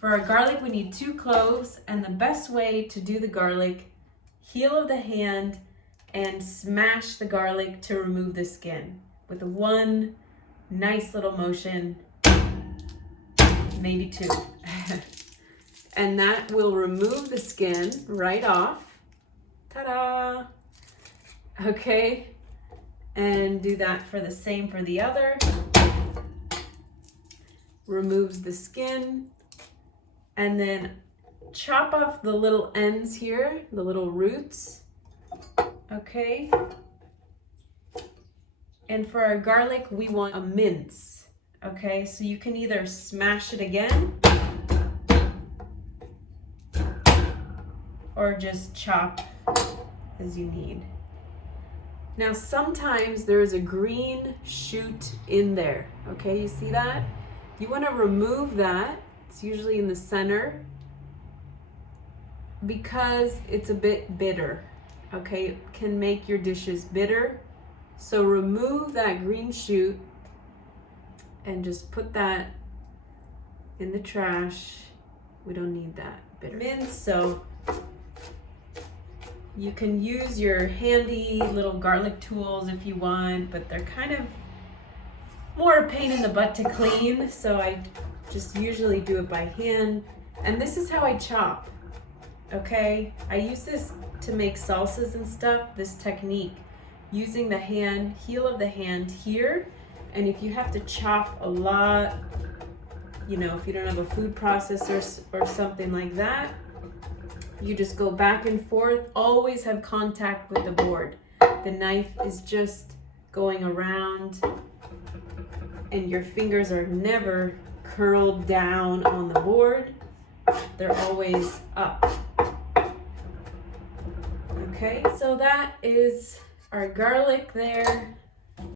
For our garlic, we need 2 cloves, and the best way to do the garlic, heel of the hand and smash the garlic to remove the skin with one nice little motion, maybe 2. And that will remove the skin right off. Ta-da! Okay, and do that for the same for the other. Removes the skin, and then chop off the little ends here, the little roots. Okay. And for our garlic, we want a mince. Okay, so you can either smash it again or just chop as you need. Now, sometimes there is a green shoot in there. Okay, you see that? You want to remove that. It's usually in the center because it's a bit bitter. Okay, it can make your dishes bitter. So remove that green shoot and just put that in the trash. We don't need that bitter mince. So you can use your handy little garlic tools if you want, but they're kind of more a pain in the butt to clean. So I just usually do it by hand. And this is how I chop. Okay, I use this to make salsas and stuff, this technique, using the hand, heel of the hand here. And if you have to chop a lot, you know, if you don't have a food processor or something like that, you just go back and forth, always have contact with the board. The knife is just going around and your fingers are never curled down on the board. They're always up. Okay, so that is our garlic there.